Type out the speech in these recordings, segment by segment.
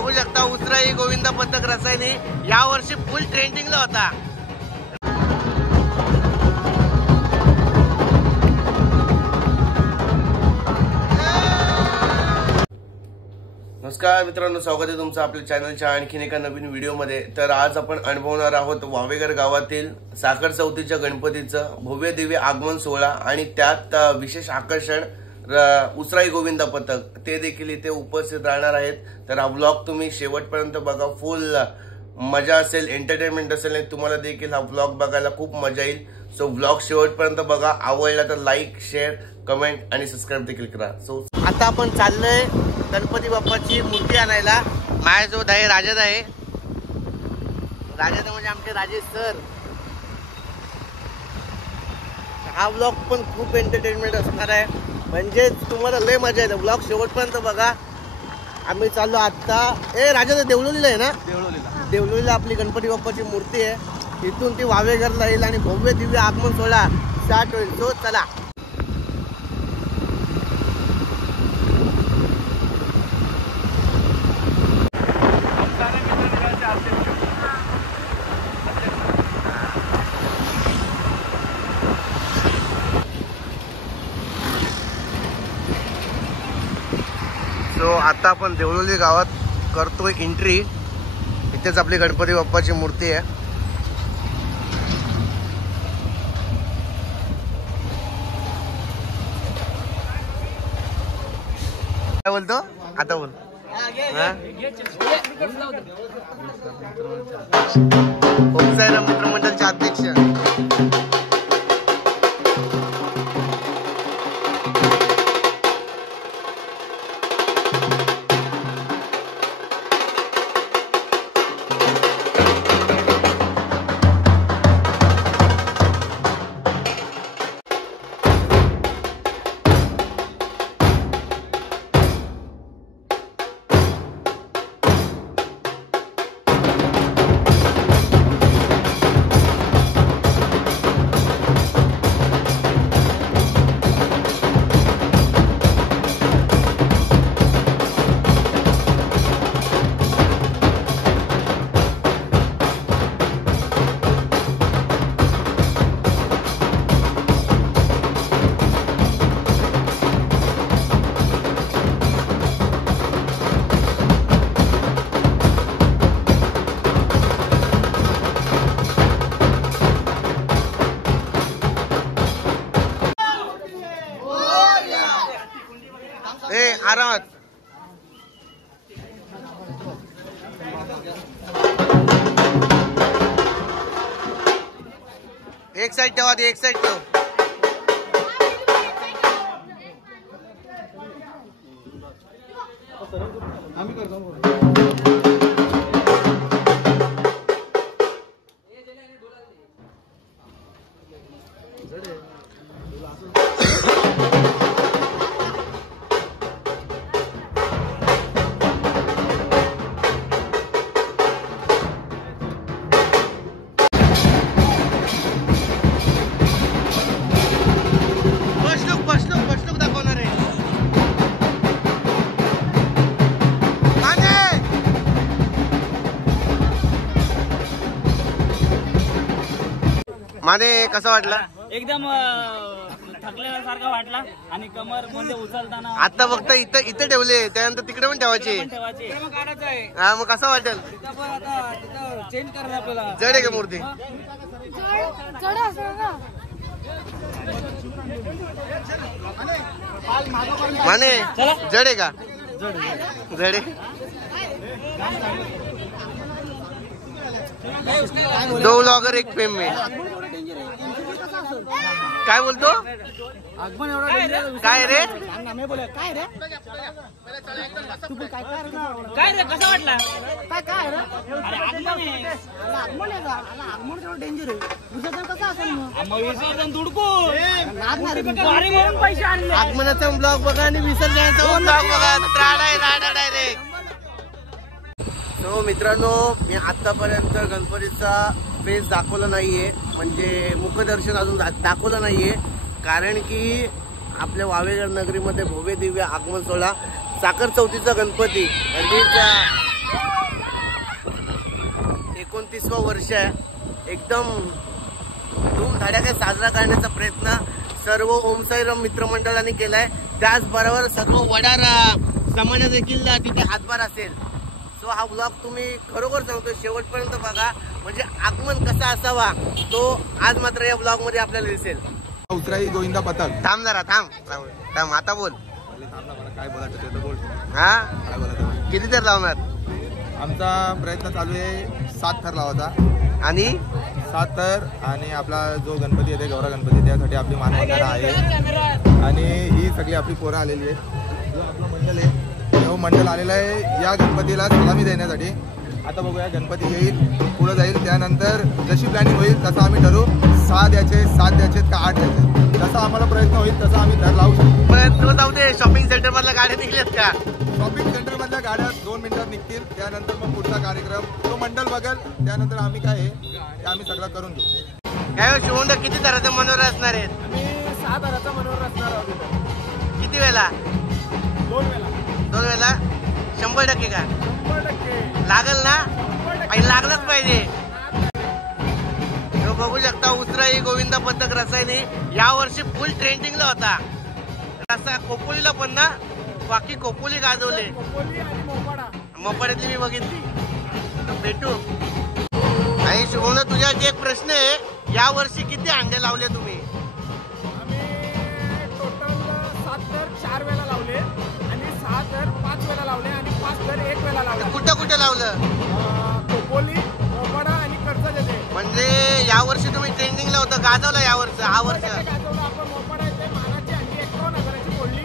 बघू शकता उसराई गोविंदा पथक रसायनी या वर्षी फुल ट्रेंडिंगला होता। नमस्कार मित्रांनो, स्वागत आहे तुमचं आपल्या चॅनलच्या आणखीन एका नवीन व्हिडिओमध्ये। तर आज आपण अनुभवणार आहोत वावेघर गावातील साखर चौथीच्या गणपतीचं भव्य दिव्य आगमन सोहळा आणि त्यात विशेष आकर्षण उसराई गोविंदा पथक ते देखील इथे उपस्थित राहणार आहेत। तर हा व्लॉग तुम्ही शेवटपर्यंत बघा, फुल मजा असेल, एंटरटेनमेंट असेल आणि तुम्हाला देखील हा व्लॉग बघायला खूप मजा येईल। सो व्लॉग शेवटपर्यंत बघा, आवडला तर लाईक, शेअर, कमेंट आणि सबस्क्राईब देखील करा। सो आता आपण चाललोय गणपती बाप्पाची मूर्ती आणायला। माझ्यासोबत आहे राजद आहे, राजद म्हणजे आमचे राजेश सर। हा व्लॉग पण खूप एंटरटेनमेंट असणार आहे, म्हणजे तुम्हाला लय मजा येईल। व्लॉग शेवटपर्यंत बघा। आम्ही चाललो आता राजद देवळोलीला आहे ना, देवळोलीला आपली गणपती बाप्पाची मूर्ती आहे। इथून ती वावेघरला येईल आणि भव्य दिव्य आगमन सोहळा स्टार्ट होईल। सो चला। सो आता आपण देवळोली गावात करतोय एंट्री। इथेच आपली गणपती बाप्पाची मूर्ती आहे। काय बोलतो आता बोल। ओम साईराम मित्रमंडळचे अध्यक्ष आरामात। एक साइड ठेवा, एक साइड ठेव। आम्ही करतो। माने कसा वाटला? एकदम थकलेल्यासारखा वाटला आणि कमर म्हणजे उचलताना आता फक्त इथं ठेवले, त्यानंतर तिकडे पण ठेवायचे। हा, मग कसं वाटेल? चेंज करायला आपल्याला जड आहे का मूर्ती? माने जड आहे का? जड आहे। दो व्लॉगर एक फेम में काय बोलतो? काय रे? काय रे, कसा वाटला? काय रे? अरे आगमन आहे का? आगमन थोडं डेंजर आहे। विसर्जन कसं असेल मग? विसर्जन दुडकून पैसे आणले। आगमनाचा ब्लॉग बघा आणि विसर्जनाचा ब्लॉग बघा। राडा डायरेक्ट। तो मित्रांनो, मी आतापर्यंत गणपतीचा फेस दाखवला नाहीये, म्हणजे मुखदर्शन अजून दाखवलं नाहीये, कारण की आपल्या वावेघर नगरीमध्ये भव्य दिव्य आगमन सोहळा साखर चौथीचा गणपती 29वं वर्ष आहे. एकदम धूमधडाक्यात साजरा करण्याचा प्रयत्न सर्व ओमसाईराम मित्रमंडळाने केलाय. त्याचबरोबर सर्व वडार समाज देखील तिथे हातभार असेल. सो हा ब्लॉग तुम्ही खरोखर सांगतो शेवटपर्यंत बघा, म्हणजे आगमन कसा असावा तो आज मात्र या ब्लॉग मध्ये आपल्याला दिसेल. उतराई गोविंदा पथक. थांब जरा थांब आता बोल. काय बोलायचं ते तर बोल. हा काय बोलायचं? किती तर लावणार? आमचा प्रयत्न चालू आहे 7 थर लावायचा. आणि 7 थर आणि आपला जो गणपती येते गौरा गणपती त्यासाठी आपली मानवंदना आहे. आणि ही सगळी आपली पोरं आलेली आहे. जो आपलं मंडळ आहे तो मंडळ आलेला आहे या गणपतीला सलामी देण्यासाठी. आता बघूया गणपती येईल पुढं जाईल त्यानंतर जशी प्लॅनिंग होईल तसं आम्ही ठरवू. 6 द्यायचे 7 द्यायचे का 8 द्यायचे जसा आम्हाला प्रयत्न होईल तसा आम्ही धर लावू शकतो. पण जाऊ दे, शॉपिंग सेंटर मधल्या गाड्या निघल्यात का? शॉपिंग सेंटर मधल्या गाड्या 2 मिनिटात निघतील. त्यानंतर मग पुढचा कार्यक्रम तो मंडळ बघेल. त्यानंतर आम्ही काय आहे ते आम्ही सगळं करून घेऊ. काय शिवंड किती तराचं मनोरंजन असणार आहेत? आम्ही 6 थराचा मनोरंजन असणार आहोत. किती वेळा? 2 वेळा. 2 वेळा 100% का? 100% लागल ना? आणि लागलंच पाहिजे. बघू शकता उसराई गोविंदा पथक रसायनी या वर्षी फुल ट्रेंडिंगला होता. रसा खोपोलीला पण ना, बाकी खोपोली गाजवले. मोपाड्यातली मी बघितली. भेटू. आणि शिवून तुझ्यासाठी एक प्रश्न आहे, या वर्षी किती अंडे लावले तुम्ही? आम्ही टोटल 7 थर 4 वेळा लावले आणि 6 थर 5 वेळा लावले आणि 5 थर 1 वेळा लावले. कुठं कुठं लावलं? खोपोली, मोपाडा आणि कर्जत येते. म्हणजे या वर्षी तुम्ही ट्रेंडिंगला होतं, गाजवलं या वर्ष. हा वर्ष आपण मोपाडा येते मानाची अंडी 51,000ची फोडली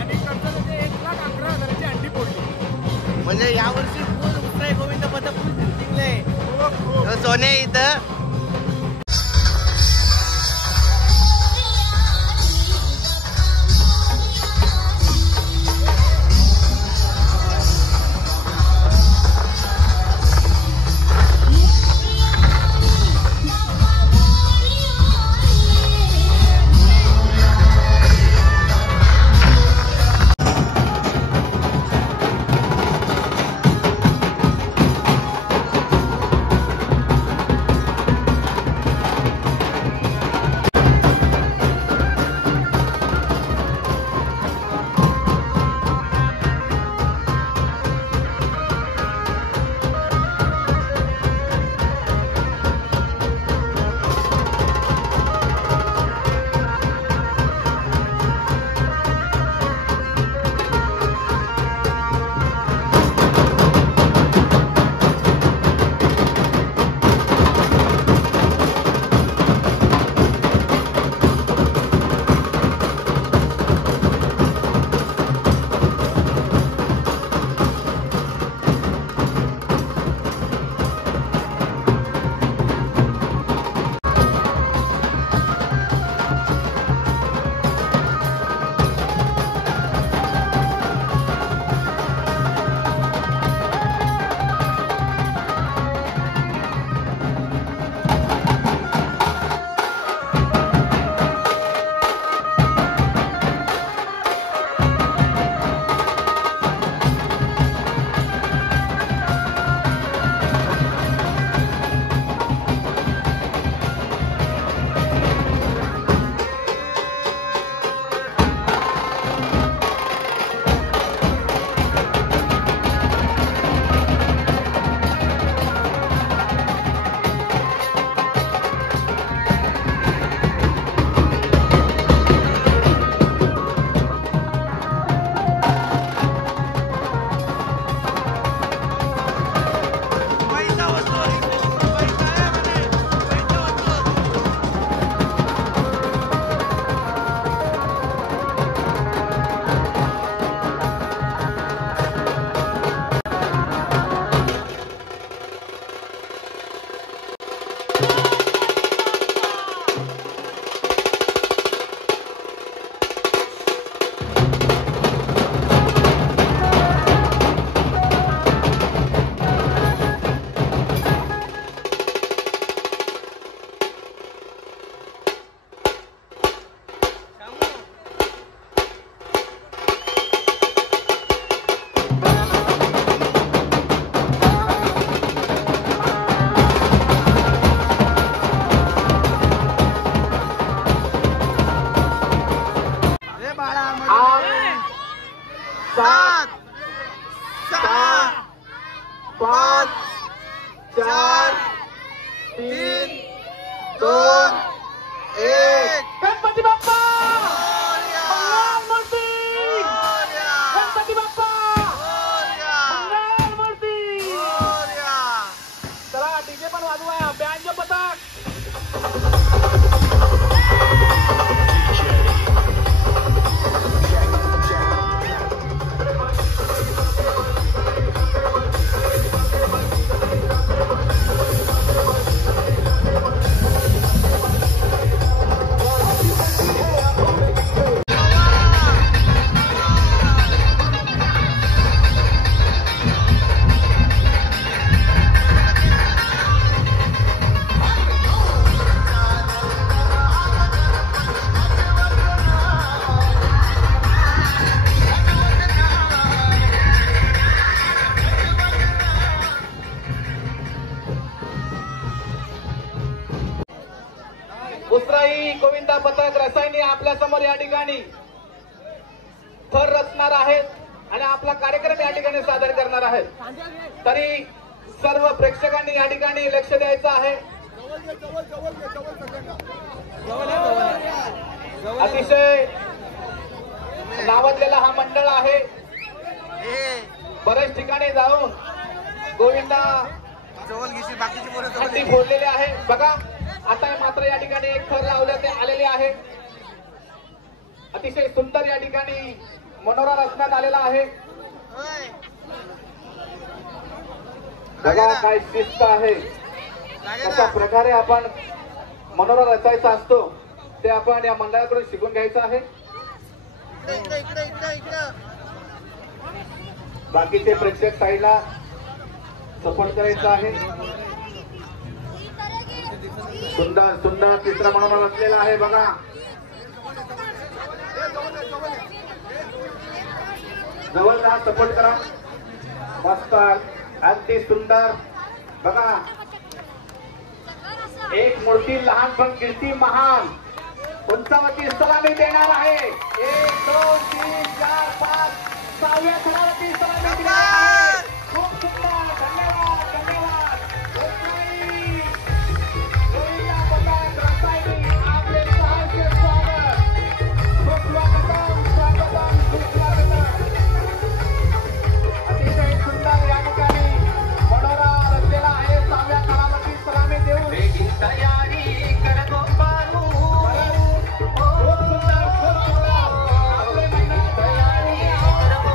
आणि कर्जत येते 1,11,000ची अंडी फोडली. म्हणजे या वर्षी फुल उसराई गोविंद पथक फुल ट्रेंडिंगला आहे. सोने इथं 8 7 6 5 4 3 2 1 गणपती बाप्पा मंगळमूर्ती गणपती बाप्पा मंगळमूर्ती चला डीजे पण वाजवा बँड पथक उसराई गोविंदा पथक रसायनी आपल्या समोर या ठिकाणी थर रचणार आहेत आणि आपला कार्यक्रम या ठिकाणी सादर करणार आहेत. तरी सर्व प्रेक्षकांनी या ठिकाणी लक्ष द्यायचं आहे. अतिशय नावाजलेला हा मंडळ आहे. बऱ्याच ठिकाणी जाऊन गोविंदा हंडी फोडलेले आहे. बघा आता मात्र या ठिकाणी एक थर लावण्यात आलेले आहे. अतिशय सुंदर या ठिकाणी मनोरा रचण्यात आलेला आहे. बघा काय शिस्त आहे. कशा प्रकारे आपण मनोरा रचायचा असतो ते आपण या मंडळाकडून शिकून घ्यायचं आहे. बाकीचे प्रेक्षक साईडला सपोर्ट करायचा आहे. सुंदर सुंदर चित्र मनोरा रचलेला आहे. बघा जवळचा सपोर्ट करा. मस्त अगदी सुंदर. बघा एक मूर्ती लहान पण कीर्ती महान उंचावरती सलामी देणार आहे. 1 2 3 4 5 6व्या थरावरती सलामी देणार आहे. खूप सुंदर. धन्यवाद धन्यवाद. गोविंदा पथक रसायनी आपले सहर्ष स्वागत. सुस्वागतम स्वागतम सुस्वागतम. अतिशय सुंदर या ठिकाणी मनोरा रचलेला आहे. 6व्या थरावरती सलामी देऊन तयारी करतो बानू. खूप सुंदर खूप सुंदर. आपले मंडळ तयारी करतो.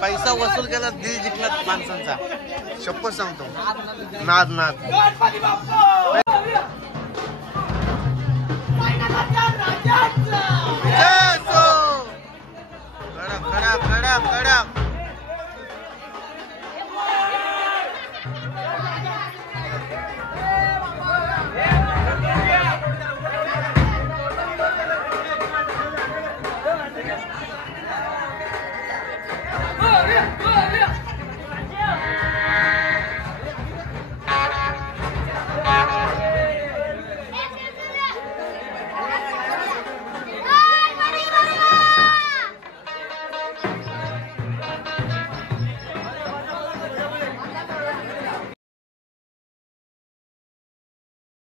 पैसा वसूल केला, दिल जिंकला माणसांचा. शपथ सांगतो. नाद नाद कडक कडक कडक कडक.